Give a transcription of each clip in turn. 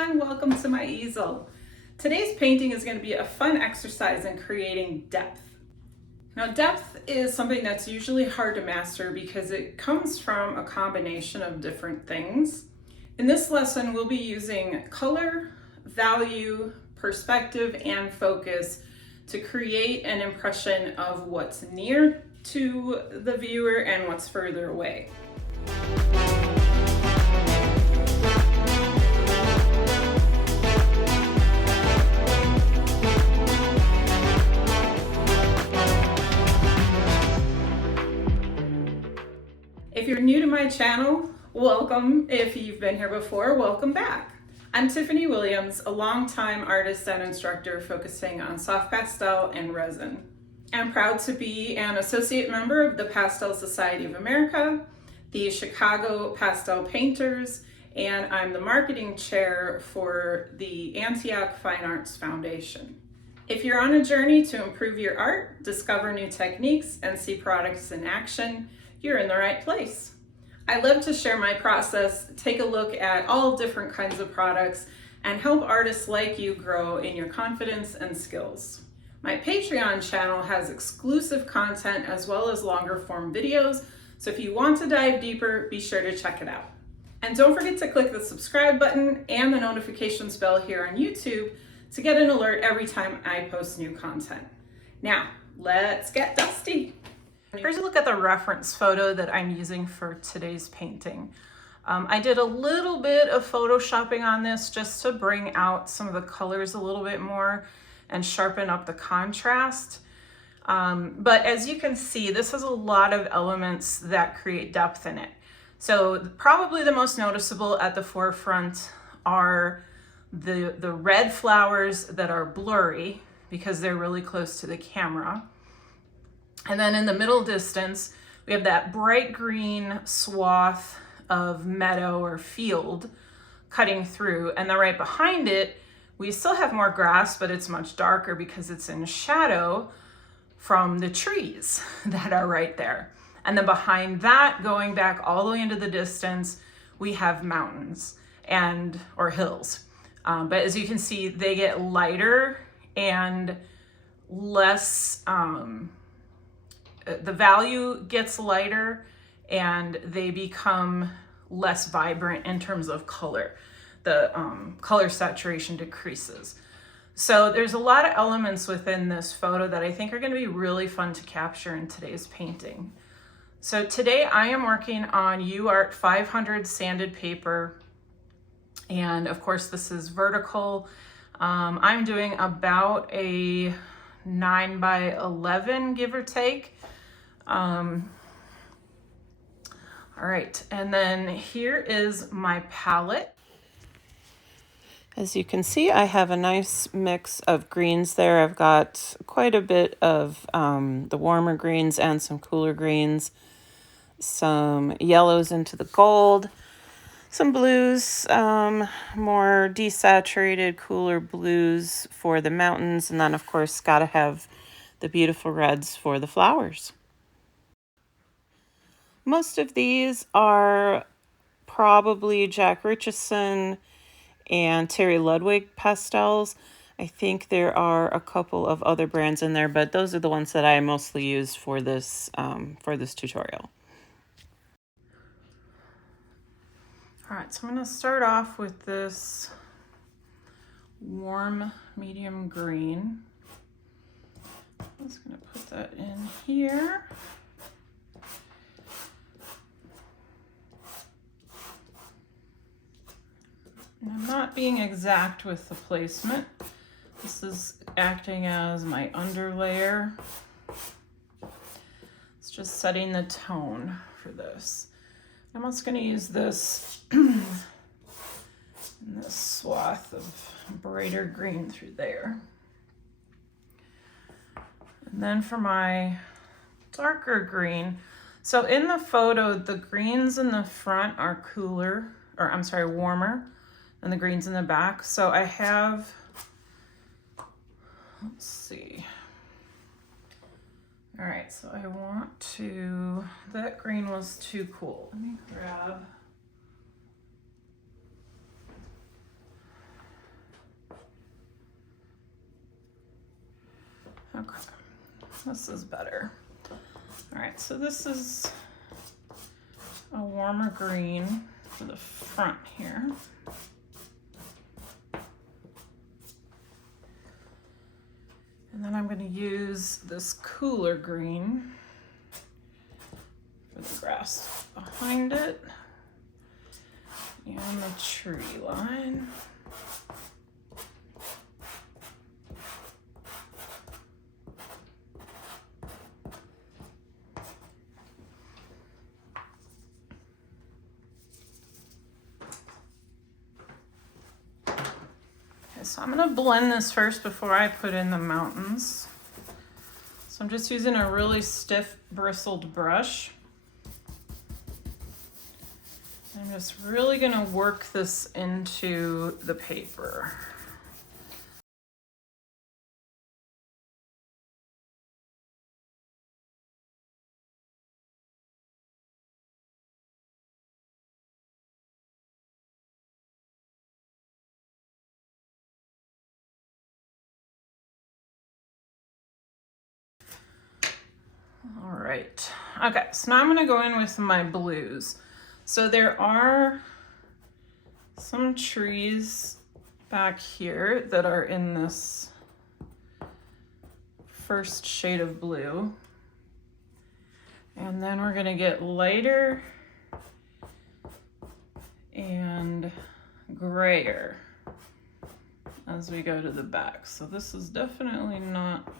everyone, welcome to my easel. Today's painting is going to be a fun exercise in creating depth. Now depth is something that's usually hard to master because it comes from a combination of different things. In this lesson we'll be using color, value, perspective, and focus to create an impression of what's near to the viewer and what's further away. If you're new to my channel, welcome. If you've been here before, welcome back. I'm Tiffany Williams, a longtime artist and instructor focusing on soft pastel and resin. I'm proud to be an associate member of the Pastel Society of America, the Chicago Pastel Painters, and I'm the marketing chair for the Antioch Fine Arts Foundation. If you're on a journey to improve your art, discover new techniques, and see products in action, you're in the right place. I love to share my process, take a look at all different kinds of products, and help artists like you grow in your confidence and skills. My Patreon channel has exclusive content as well as longer form videos, so if you want to dive deeper, be sure to check it out. And don't forget to click the subscribe button and the notifications bell here on YouTube to get an alert every time I post new content. Now, let's get dusty. Here's a look at the reference photo that I'm using for today's painting. I did a little bit of photoshopping on this just to bring out some of the colors a little bit more and sharpen up the contrast. But as you can see, this has a lot of elements that create depth in it. So probably the most noticeable at the forefront are the red flowers that are blurry because they're really close to the camera. And then in the middle distance, we have that bright green swath of meadow or field cutting through. And then right behind it, we still have more grass, but it's much darker because it's in shadow from the trees that are right there. And then behind that, going back all the way into the distance, we have mountains or hills. But as you can see, they get lighter and less, the value gets lighter and they become less vibrant in terms of color. The color saturation decreases. So there's a lot of elements within this photo that I think are going to be really fun to capture in today's painting. So today I am working on UArt 500 sanded paper, and of course this is vertical. I'm doing about a 9x11, give or take. All right, and then here is my palette. As you can see, I have a nice mix of greens there. I've got quite a bit of the warmer greens and some cooler greens, some yellows into the gold, some blues, more desaturated, cooler blues for the mountains, and then of course gotta have the beautiful reds for the flowers. Most of these are probably Jack Richardson and Terry Ludwig pastels. I think there are a couple of other brands in there, but those are the ones that I mostly use for this tutorial. All right, so I'm going to start off with this warm medium green. I'm just going to put that in here. And I'm not being exact with the placement. This is acting as my underlayer. It's just setting the tone for this. I'm also going to use this, this swath of brighter green through there. And then for my darker green, so in the photo, the greens in the front are warmer than the greens in the back. So I have, let's see. All right, so I want to, that green was too cool. Let me grab Okay, this is better. All right, so this is a warmer green for the front here. And then I'm going to use this cooler green for the grass behind it and the tree line. So I'm going to blend this first before I put in the mountains. So I'm just using a really stiff bristled brush. I'm just really going to work this into the paper. All right, okay, so now I'm gonna go in with my blues. So there are some trees back here that are in this first shade of blue. And then we're gonna get lighter and grayer as we go to the back. So this is definitely not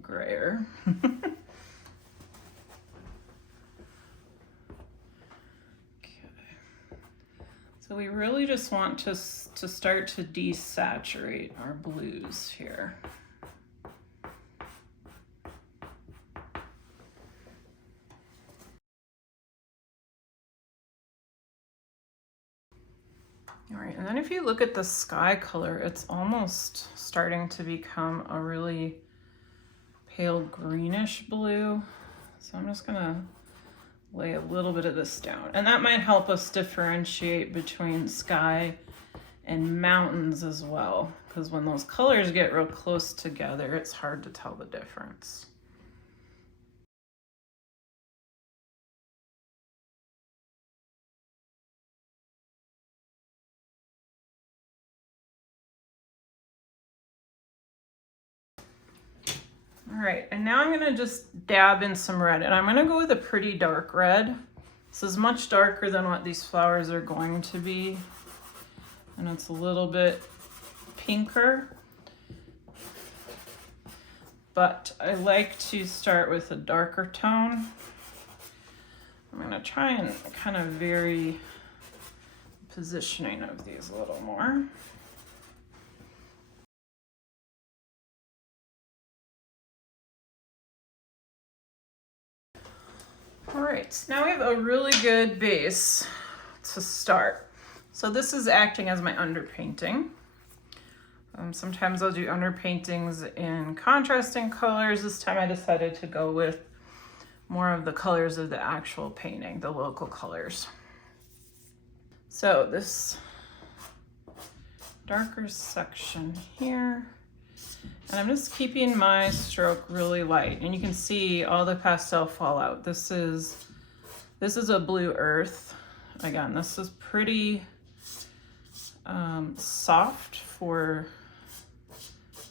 grayer. So we really just want to start to desaturate our blues here. All right, and then if you look at the sky color, it's almost starting to become a really pale greenish blue. So I'm just gonna lay a little bit of this down. And that might help us differentiate between sky and mountains as well, because when those colors get real close together, it's hard to tell the difference. All right, and now I'm gonna just dab in some red, and I'm gonna go with a pretty dark red. This is much darker than what these flowers are going to be, and it's a little bit pinker. But I like to start with a darker tone. I'm gonna try and kind of vary the positioning of these a little more. All right, now we have a really good base to start. So this is acting as my underpainting. Sometimes I'll do underpaintings in contrasting colors. This time I decided to go with more of the colors of the actual painting, the local colors. So this darker section here, and I'm just keeping my stroke really light, and you can see all the pastel fallout. This is a blue earth. Again, this is pretty soft for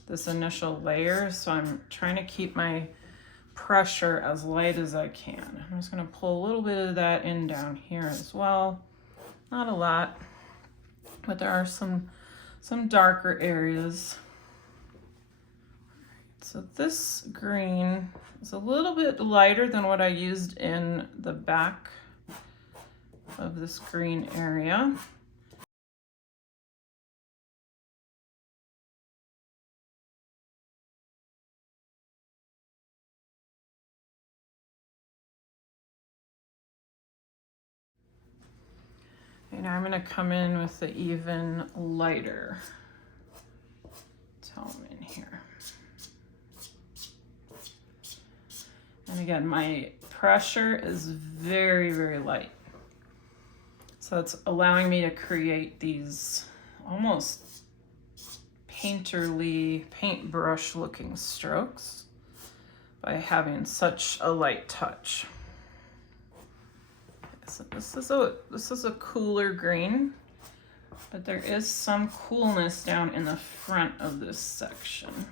this initial layer, so I'm trying to keep my pressure as light as I can. I'm just going to pull a little bit of that in down here as well. Not a lot, but there are some darker areas. So this green is a little bit lighter than what I used in the back of this green area. And I'm going to come in with the even lighter tone in here. And again, my pressure is very, very light. So it's allowing me to create these almost painterly, paintbrush looking strokes. by having such a light touch. So this is a cooler green, but there is some coolness down in the front of this section.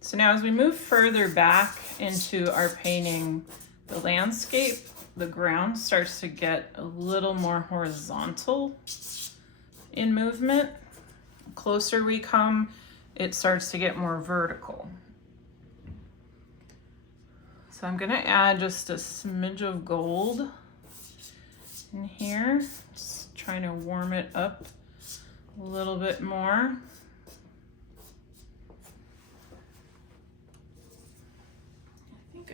So now as we move further back into our painting, the landscape, the ground starts to get a little more horizontal in movement. The closer we come, it starts to get more vertical. So I'm gonna add just a smidge of gold in here, just trying to warm it up a little bit more.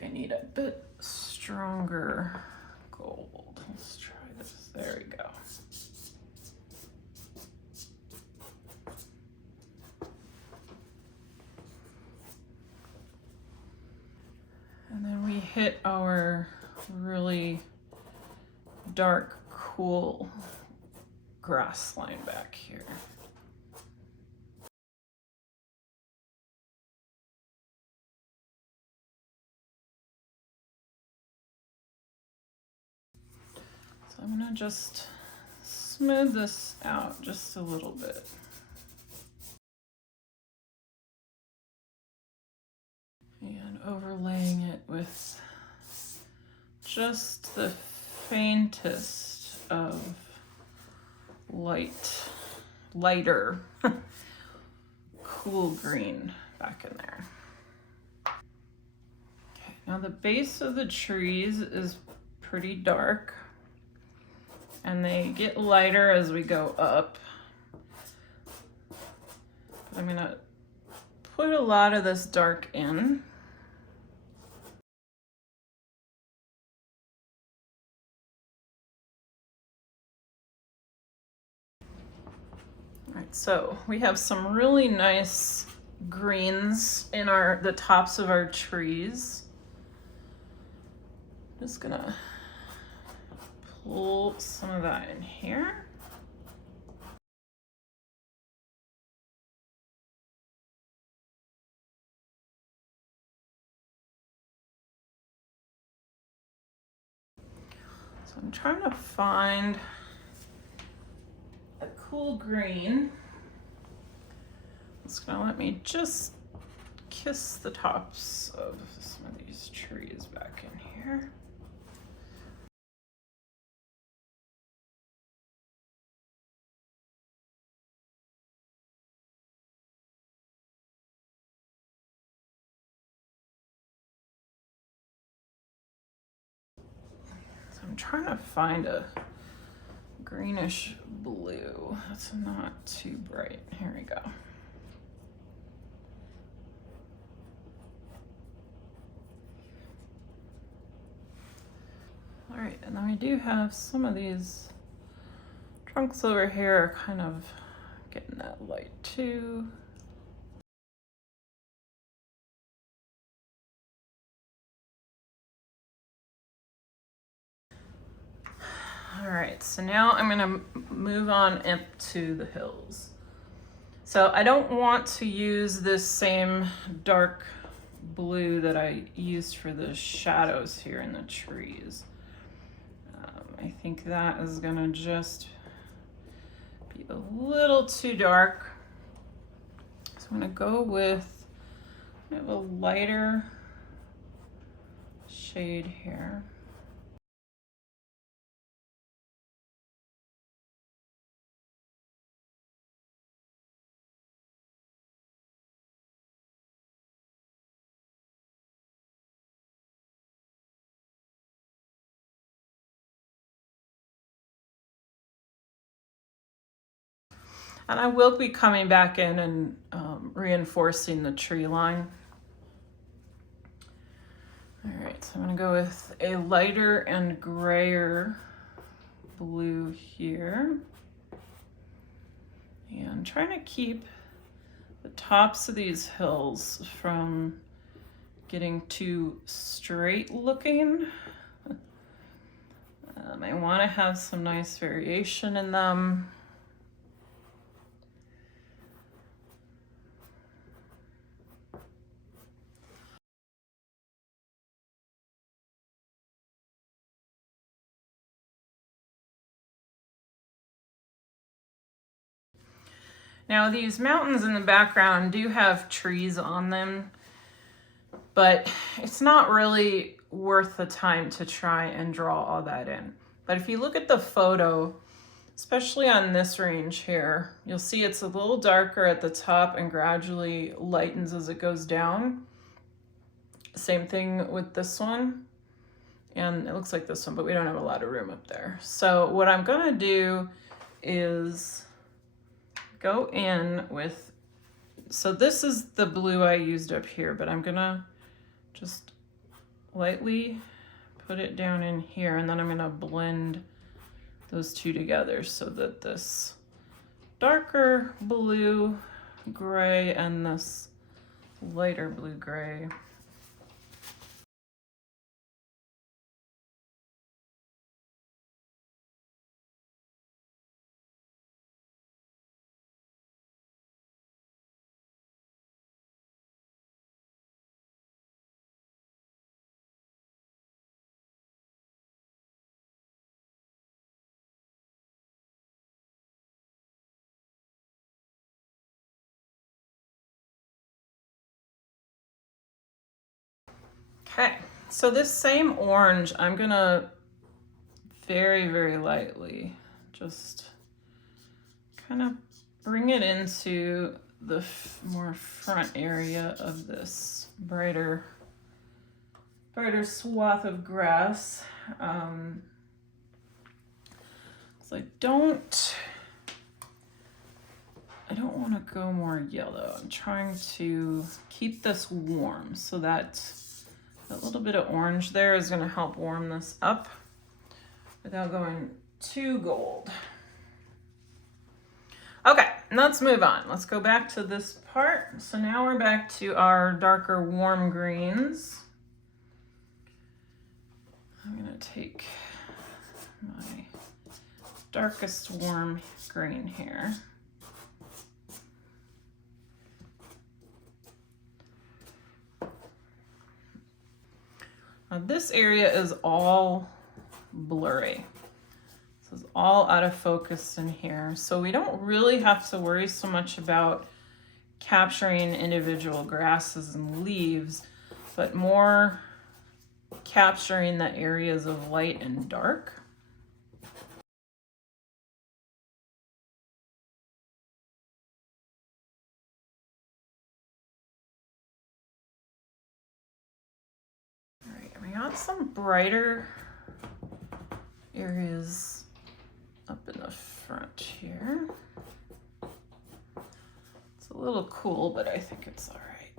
I need a bit stronger gold. Let's try this. There we go. And then we hit our really dark, cool grass line back here. So I'm gonna just smooth this out just a little bit. And overlaying it with just the faintest of lighter, cool green back in there. Okay, now the base of the trees is pretty dark, and they get lighter as we go up. But I'm gonna put a lot of this dark in. All right, so we have some really nice greens in the tops of our trees. Just gonna pull some of that in here. So I'm trying to find a cool green. It's gonna let me just kiss the tops of some of these trees back in here. So I'm trying to find a greenish blue that's not too bright. Here we go. All right, and then we do have some of these trunks over here are kind of getting that light too. All right, so now I'm gonna move on up to the hills. So I don't want to use this same dark blue that I used for the shadows here in the trees. I think that is gonna just be a little too dark. So I'm gonna go with kind of a lighter shade here. And I will be coming back in and reinforcing the tree line. All right, so I'm gonna go with a lighter and grayer blue here. And trying to keep the tops of these hills from getting too straight looking. I want to have some nice variation in them. Now these mountains in the background do have trees on them, but it's not really worth the time to try and draw all that in. But if you look at the photo, especially on this range here, you'll see it's a little darker at the top and gradually lightens as it goes down. Same thing with this one. And it looks like this one, but we don't have a lot of room up there. So what I'm gonna do is go in with, so this is the blue I used up here, but I'm gonna just lightly put it down in here, and then I'm gonna blend those two together so that this darker blue gray and this lighter blue gray Okay, so this same orange, I'm gonna very, very lightly just kind of bring it into the more front area of this brighter swath of grass. So I don't want to go more yellow. I'm trying to keep this warm so that a little bit of orange there is going to help warm this up without going too gold. Okay, let's move on. Let's go back to this part. So now we're back to our darker warm greens. I'm going to take my darkest warm green here. Now this area is all blurry. This is all out of focus in here. So we don't really have to worry so much about capturing individual grasses and leaves, but more capturing the areas of light and dark. We got some brighter areas up in the front here. It's a little cool, but I think it's all right.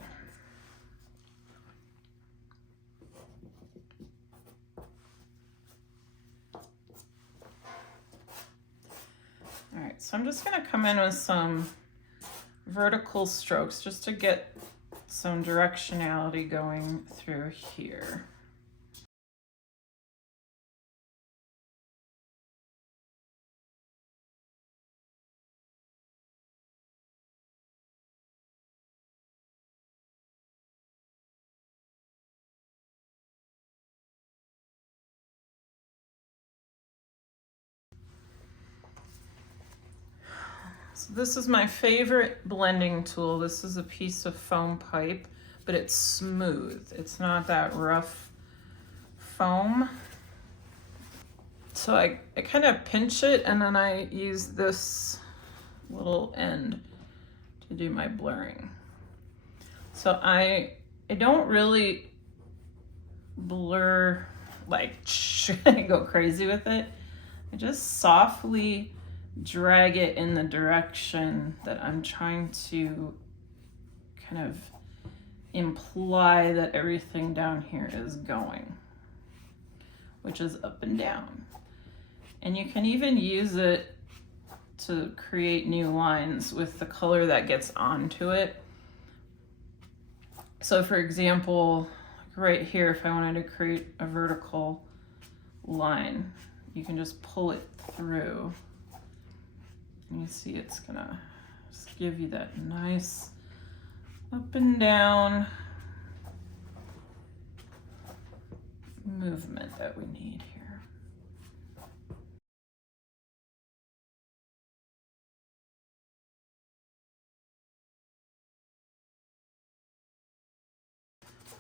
All right, so I'm just gonna come in with some vertical strokes just to get some directionality going through here. So this is my favorite blending tool. This is a piece of foam pipe, but it's smooth. It's not that rough foam. So I kind of pinch it, and then I use this little end to do my blurring. So I don't really blur like go crazy with it. I just softly drag it in the direction that I'm trying to kind of imply that everything down here is going, which is up and down. And you can even use it to create new lines with the color that gets onto it. So for example, right here, if I wanted to create a vertical line, you can just pull it through. And you see it's gonna just give you that nice up and down movement that we need here.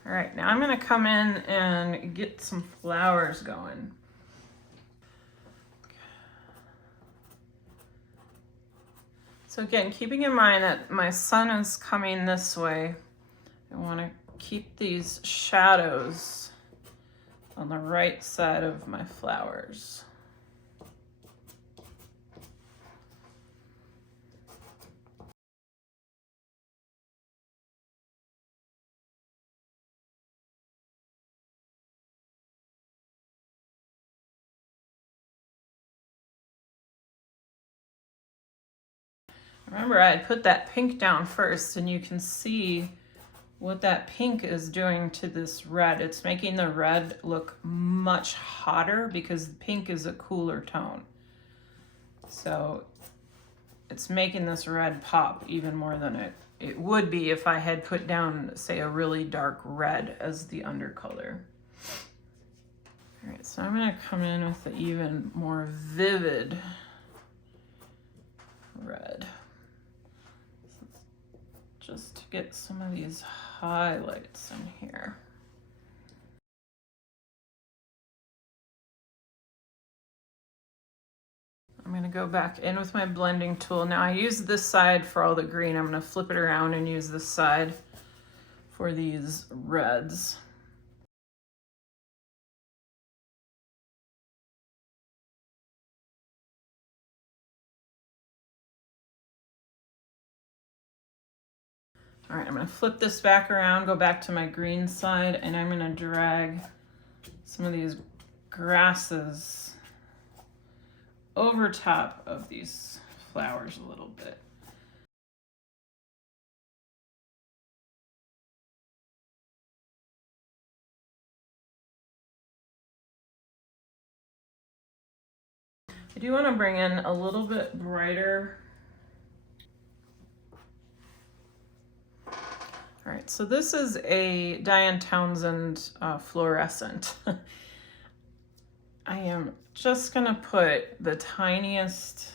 All right, now I'm gonna come in and get some flowers going. So again, keeping in mind that my sun is coming this way, I wanna keep these shadows on the right side of my flowers. Remember, I had put that pink down first, and you can see what that pink is doing to this red. It's making the red look much hotter because pink is a cooler tone. So it's making this red pop even more than it would be if I had put down, say, a really dark red as the undercolor. All right, so I'm gonna come in with the even more vivid red. Just to get some of these highlights in here. I'm gonna go back in with my blending tool. Now I use this side for all the green. I'm gonna flip it around and use this side for these reds. All right, I'm gonna flip this back around, go back to my green side, and I'm gonna drag some of these grasses over top of these flowers a little bit. I do want to bring in a little bit brighter. All right, so this is a Diane Townsend fluorescent. I am just gonna put the tiniest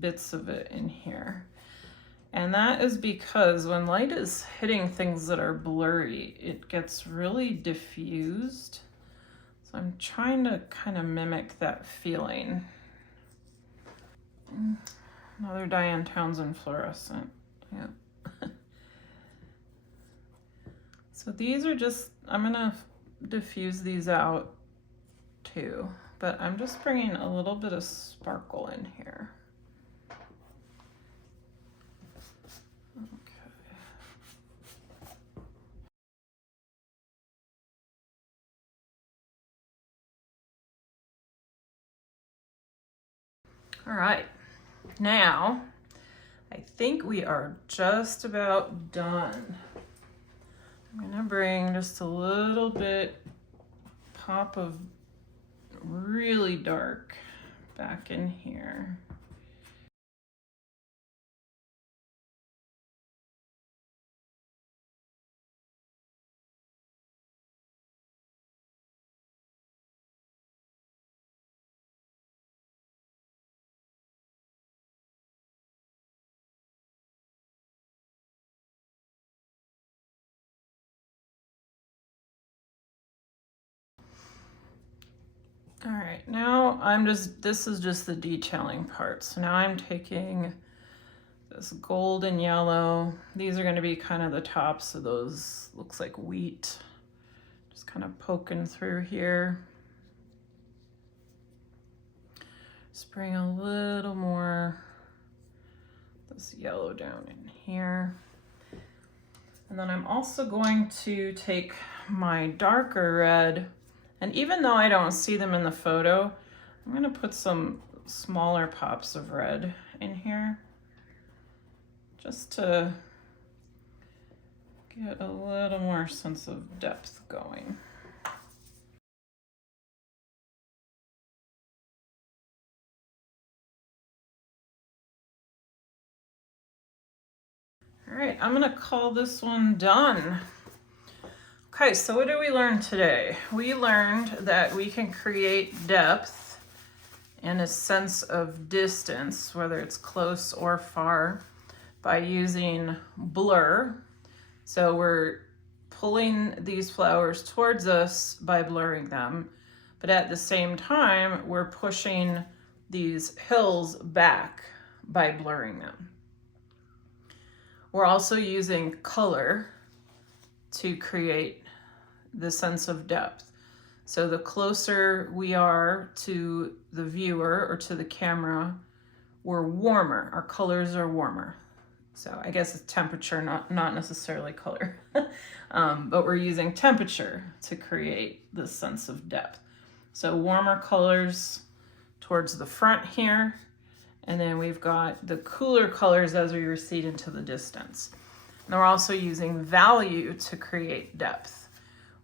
bits of it in here. And that is because when light is hitting things that are blurry, it gets really diffused. So I'm trying to kind of mimic that feeling. Another Diane Townsend fluorescent, yeah. So these are just, I'm gonna diffuse these out too, but I'm just bringing a little bit of sparkle in here. Okay. All right, now I think we are just about done. I'm gonna bring just a little bit pop of really dark back in here. All right, now this is just the detailing part. So now I'm taking this gold and yellow. These are gonna be kind of the tops of those, looks like wheat. Just kind of poking through here. Just bring a little more this yellow down in here. And then I'm also going to take my darker red, and even though I don't see them in the photo, I'm gonna put some smaller pops of red in here, just to get a little more sense of depth going. All right, I'm gonna call this one done. Okay, so what did we learn today? We learned that we can create depth and a sense of distance, whether it's close or far, by using blur. So we're pulling these flowers towards us by blurring them, but at the same time, we're pushing these hills back by blurring them. We're also using color to create the sense of depth. So the closer we are to the viewer or to the camera, we're warmer. Our colors are warmer. So I guess it's temperature, not necessarily color. But we're using temperature to create this sense of depth. So warmer colors towards the front here. And then we've got the cooler colors as we recede into the distance. And we're also using value to create depth.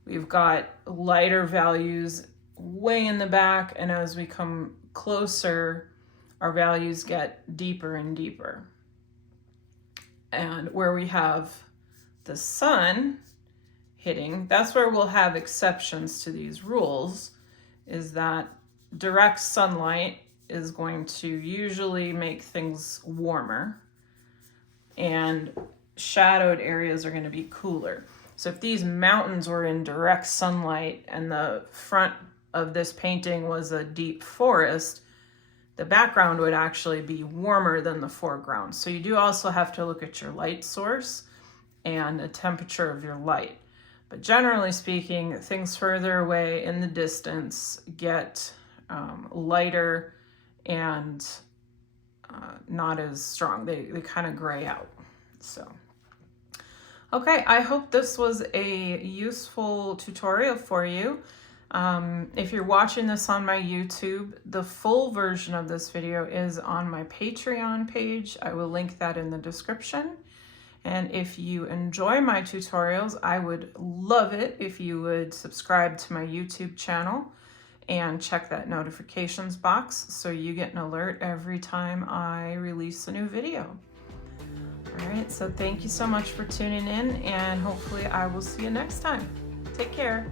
We've got lighter values way in the back, and as we come closer, our values get deeper and deeper. And where we have the sun hitting, that's where we'll have exceptions to these rules, is that direct sunlight is going to usually make things warmer, and shadowed areas are going to be cooler. So if these mountains were in direct sunlight and the front of this painting was a deep forest, the background would actually be warmer than the foreground. So you do also have to look at your light source and the temperature of your light. But generally speaking, things further away in the distance get lighter and not as strong. They kind of gray out. So, okay, I hope this was a useful tutorial for you. If you're watching this on my YouTube, the full version of this video is on my Patreon page. I will link that in the description. And if you enjoy my tutorials, I would love it if you would subscribe to my YouTube channel and check that notifications box so you get an alert every time I release a new video. All right, so thank you so much for tuning in, and hopefully I will see you next time. Take care.